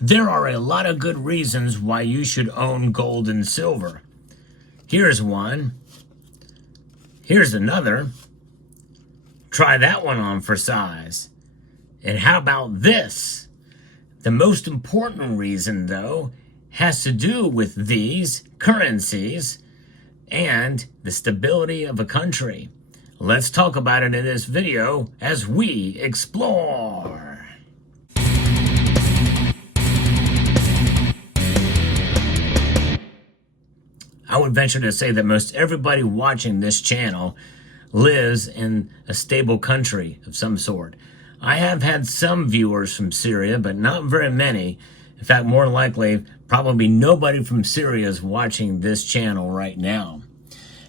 There are a lot of good reasons why you should own gold and silver. Here's one. Here's another. Try that one on for size. And how about this? The most important reason, though, has to do with these currencies and the stability of a country. Let's talk about it in this video as we explore. I would venture to say that most everybody watching this channel lives in a stable country of some sort. I have had some viewers from Syria, but not very many. In fact, more likely, probably nobody from Syria is watching this channel right now.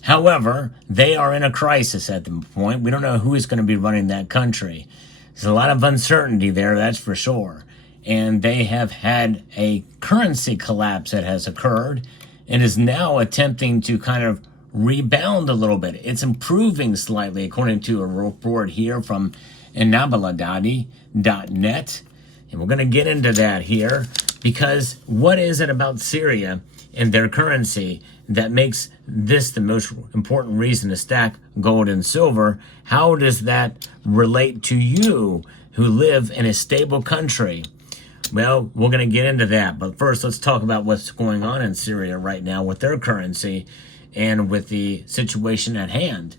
However, they are in a crisis at the point. We don't know who is going to be running that country. There's a lot of uncertainty there, that's for sure. And they have had a currency collapse that has occurred and is now attempting to kind of rebound a little bit. It's improving slightly, according to a report here from inabaladadi.net. And we're going to get into that here, because what is it about Syria and their currency that makes this the most important reason to stack gold and silver? How does that relate to you who live in a stable country? Well, we're going to get into that. But first, let's talk about what's going on in Syria right now with their currency and with the situation at hand.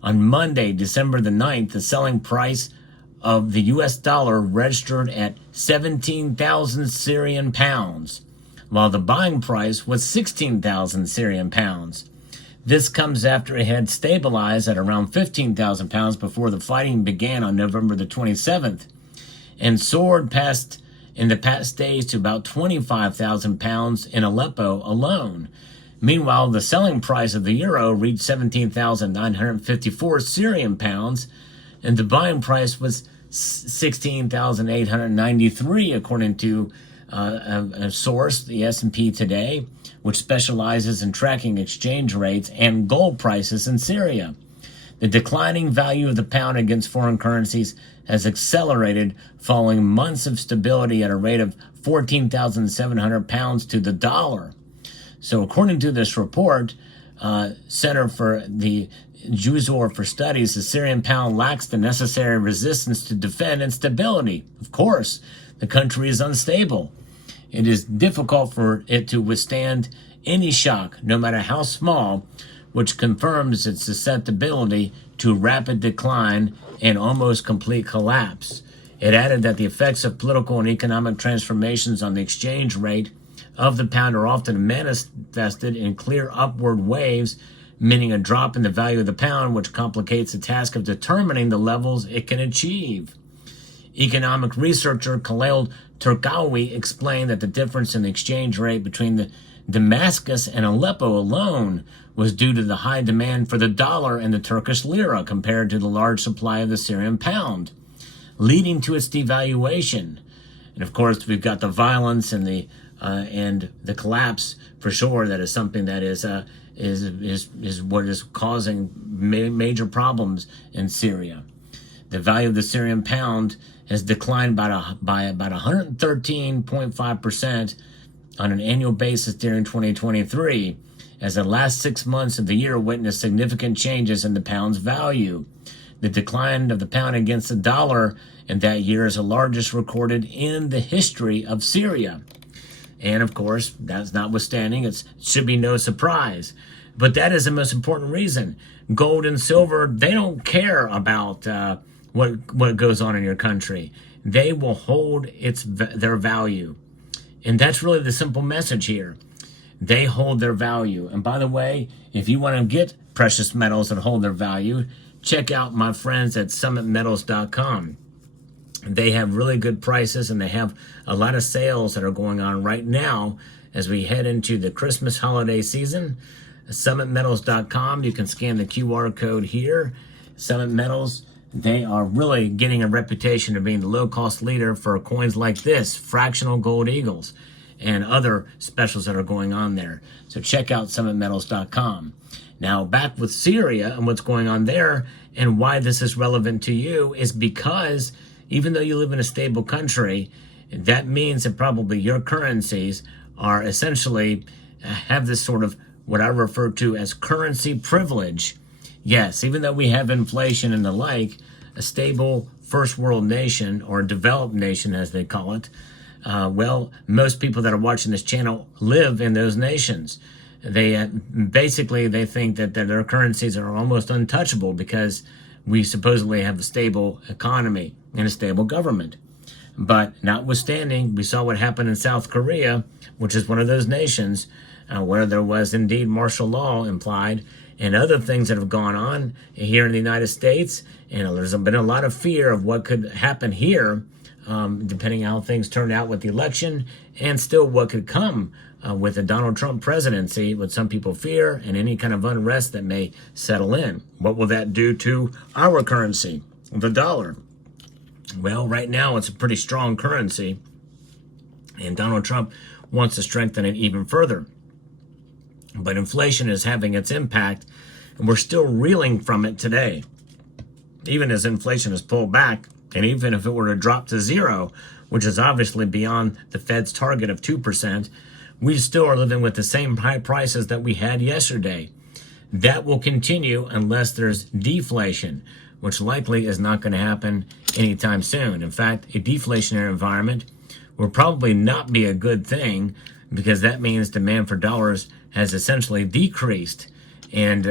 On Monday, December the 9th, the selling price of the US dollar registered at 17,000 Syrian pounds, while the buying price was 16,000 Syrian pounds. This comes after it had stabilized at around 15,000 pounds before the fighting began on November the 27th, and soared in the past days to about 25,000 pounds in Aleppo alone. Meanwhile, the selling price of the euro reached 17,954 Syrian pounds, and the buying price was 16,893, according to a source, the S&P Today, which specializes in tracking exchange rates and gold prices in Syria. The declining value of the pound against foreign currencies has accelerated following months of stability at a rate of 14,700 pounds to the dollar. So according to this report, Center for the Juzor for Studies, the Syrian pound lacks the necessary resistance to defend and stability. Of course, the country is unstable. It is difficult for it to withstand any shock, no matter how small, which confirms its susceptibility to rapid decline and almost complete collapse. It added that the effects of political and economic transformations on the exchange rate of the pound are often manifested in clear upward waves, meaning a drop in the value of the pound, which complicates the task of determining the levels it can achieve. Economic researcher Khalil Turkawi explained that the difference in the exchange rate between the Damascus and Aleppo alone was due to the high demand for the dollar and the Turkish lira compared to the large supply of the Syrian pound, leading to its devaluation. And of course, we've got the violence and the collapse for sure. That is something that is what is causing major problems in Syria. The value of the Syrian pound has declined by about 113.5% on an annual basis during 2023, as the last 6 months of the year witnessed significant changes in the pound's value. The decline of the pound against the dollar in that year is the largest recorded in the history of Syria. And of course, that's notwithstanding, it should be no surprise. But that is the most important reason. Gold and silver, they don't care about what goes on in your country. They will hold their value. And that's really the simple message here. They hold their value. And by the way, if you want to get precious metals that hold their value, check out my friends at summitmetals.com. They have really good prices, and they have a lot of sales that are going on right now as we head into the Christmas holiday season. Summitmetals.com. You can scan the QR code here. Summit Metals, they are really getting a reputation of being the low-cost leader for coins like this, fractional gold eagles, and other specials that are going on there. So check out summitmetals.com. Now, back with Syria and what's going on there, and why this is relevant to you is because even though you live in a stable country, that means that probably your currencies are essentially have this sort of what I refer to as currency privilege. Yes, even though we have inflation and the like, a stable first world nation, or developed nation as they call it, well, most people that are watching this channel live in those nations. They basically they think that their currencies are almost untouchable because we supposedly have a stable economy and a stable government. But notwithstanding, we saw what happened in South Korea, which is one of those nations where there was indeed martial law implied, and other things that have gone on here in the United States. And there's been a lot of fear of what could happen here, depending on how things turn out with the election, and still what could come with the Donald Trump presidency, what some people fear, and any kind of unrest that may settle in. What will that do to our currency, the dollar? Well, right now it's a pretty strong currency, and Donald Trump wants to strengthen it even further. But inflation is having its impact, and we're still reeling from it today. Even as inflation is pulled back, and even if it were to drop to zero, which is obviously beyond the Fed's target of 2%, we still are living with the same high prices that we had yesterday. That will continue unless there's deflation, which likely is not going to happen anytime soon. In fact, a deflationary environment will probably not be a good thing, because that means demand for dollars has essentially decreased, and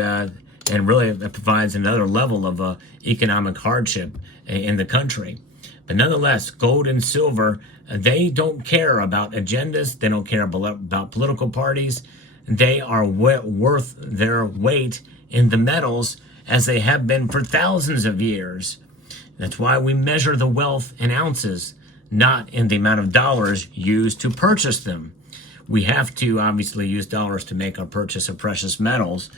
really it provides another level of economic hardship in the country. But nonetheless, gold and silver, they don't care about agendas. They don't care about political parties. They are worth their weight in the metals, as they have been for thousands of years. That's why we measure the wealth in ounces, not in the amount of dollars used to purchase them. We have to obviously use dollars to make our purchase of precious metals,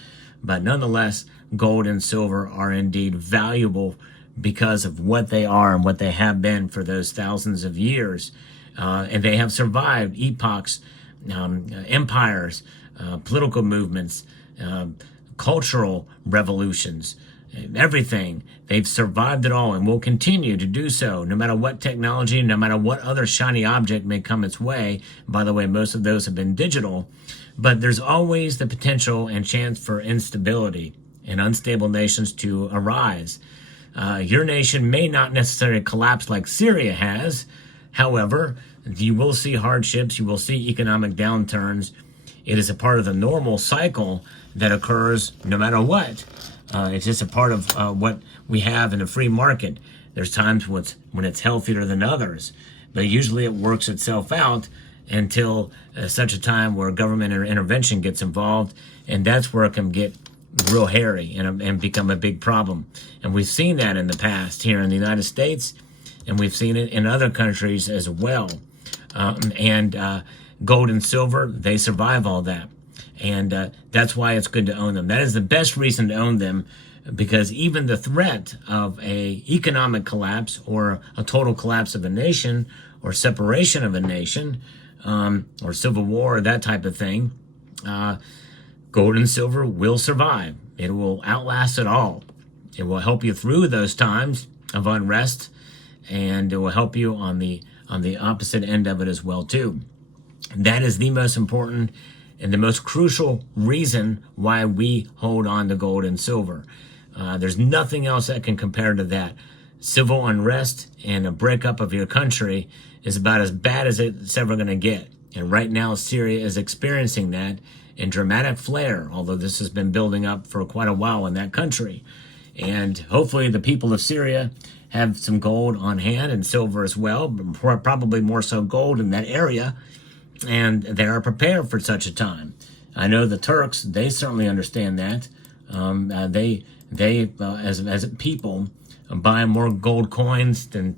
but nonetheless, gold and silver are indeed valuable because of what they are and what they have been for those thousands of years. And they have survived epochs, empires, political movements, cultural revolutions, everything. They've survived it all and will continue to do so, no matter what technology, no matter what other shiny object may come its way. By the way, most of those have been digital, but there's always the potential and chance for instability and unstable nations to arise. Your nation may not necessarily collapse like Syria has. However, you will see hardships, you will see economic downturns. It is a part of the normal cycle that occurs no matter what. It's just a part of what we have in a free market. There's times when it's healthier than others, but usually it works itself out until such a time where government intervention gets involved, and that's where it can get real hairy and become a big problem. And we've seen that in the past here in the United States, and we've seen it in other countries as well. Gold and silver, they survive all that. And that's why it's good to own them. That is the best reason to own them, because even the threat of a economic collapse or a total collapse of a nation or separation of a nation or civil war or that type of thing, gold and silver will survive. It will outlast it all. It will help you through those times of unrest, and it will help you on the opposite end of it as well too. That is the most important and the most crucial reason why we hold on to gold and silver. There's nothing else that can compare to that. Civil unrest and a breakup of your country is about as bad as it's ever going to get. And right now, Syria is experiencing that in dramatic flare, although this has been building up for quite a while in that country. And hopefully the people of Syria have some gold on hand and silver as well, but probably more so gold in that area, and they are prepared for such a time. I know the Turks, they certainly understand that. They as a people, buy more gold coins than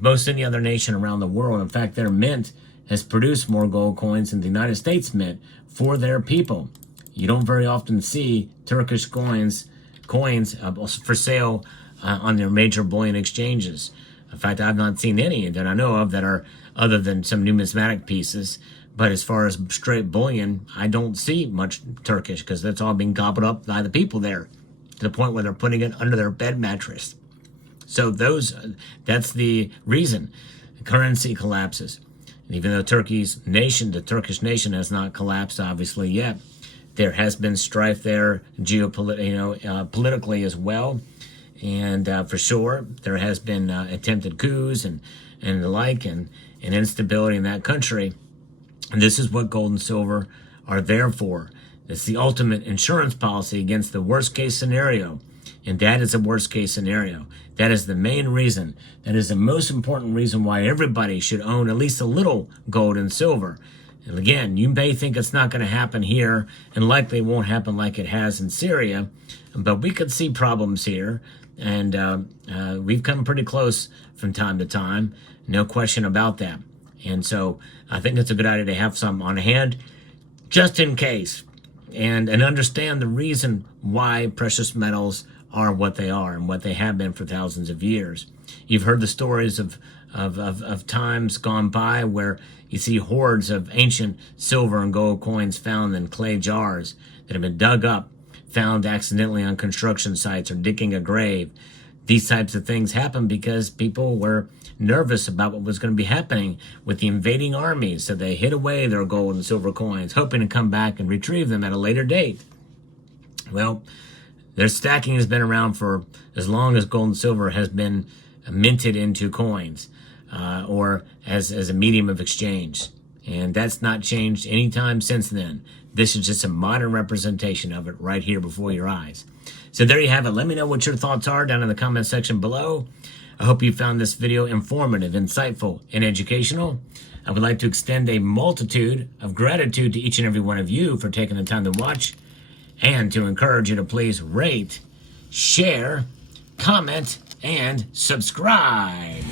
most any other nation around the world. In fact, their mint has produced more gold coins than the United States Mint for their people. You don't very often see Turkish coins for sale on their major bullion exchanges. In fact, I've not seen any that I know of that are other than some numismatic pieces. But as far as straight bullion, I don't see much Turkish, because that's all being gobbled up by the people there, to the point where they're putting it under their bed mattress. So that's the reason. the currency collapses. And even though the Turkish nation has not collapsed, obviously, yet, there has been strife there, politically as well. And for sure, there has been attempted coups and the like, and instability in that country. And this is what gold and silver are there for. It's the ultimate insurance policy against the worst case scenario. And that is a worst case scenario. That is the main reason. That is the most important reason why everybody should own at least a little gold and silver. And again, you may think it's not going to happen here, and likely won't happen like it has in Syria, but we could see problems here. And we've come pretty close from time to time. No question about that. And so I think it's a good idea to have some on hand just in case, and understand the reason why precious metals are what they are and what they have been for thousands of years. You've heard the stories of times gone by where you see hordes of ancient silver and gold coins found in clay jars that have been dug up, found accidentally on construction sites or digging a grave. These types of things happen because people were nervous about what was going to be happening with the invading armies, so they hid away their gold and silver coins, hoping to come back and retrieve them at a later date. Well, their stacking has been around for as long as gold and silver has been minted into coins, or as a medium of exchange. And that's not changed anytime since then. This is just a modern representation of it right here before your eyes. So there you have it. Let me know what your thoughts are down in the comment section below. I hope you found this video informative, insightful, and educational. I would like to extend a multitude of gratitude to each and every one of you for taking the time to watch, and to encourage you to please rate, share, comment, and subscribe.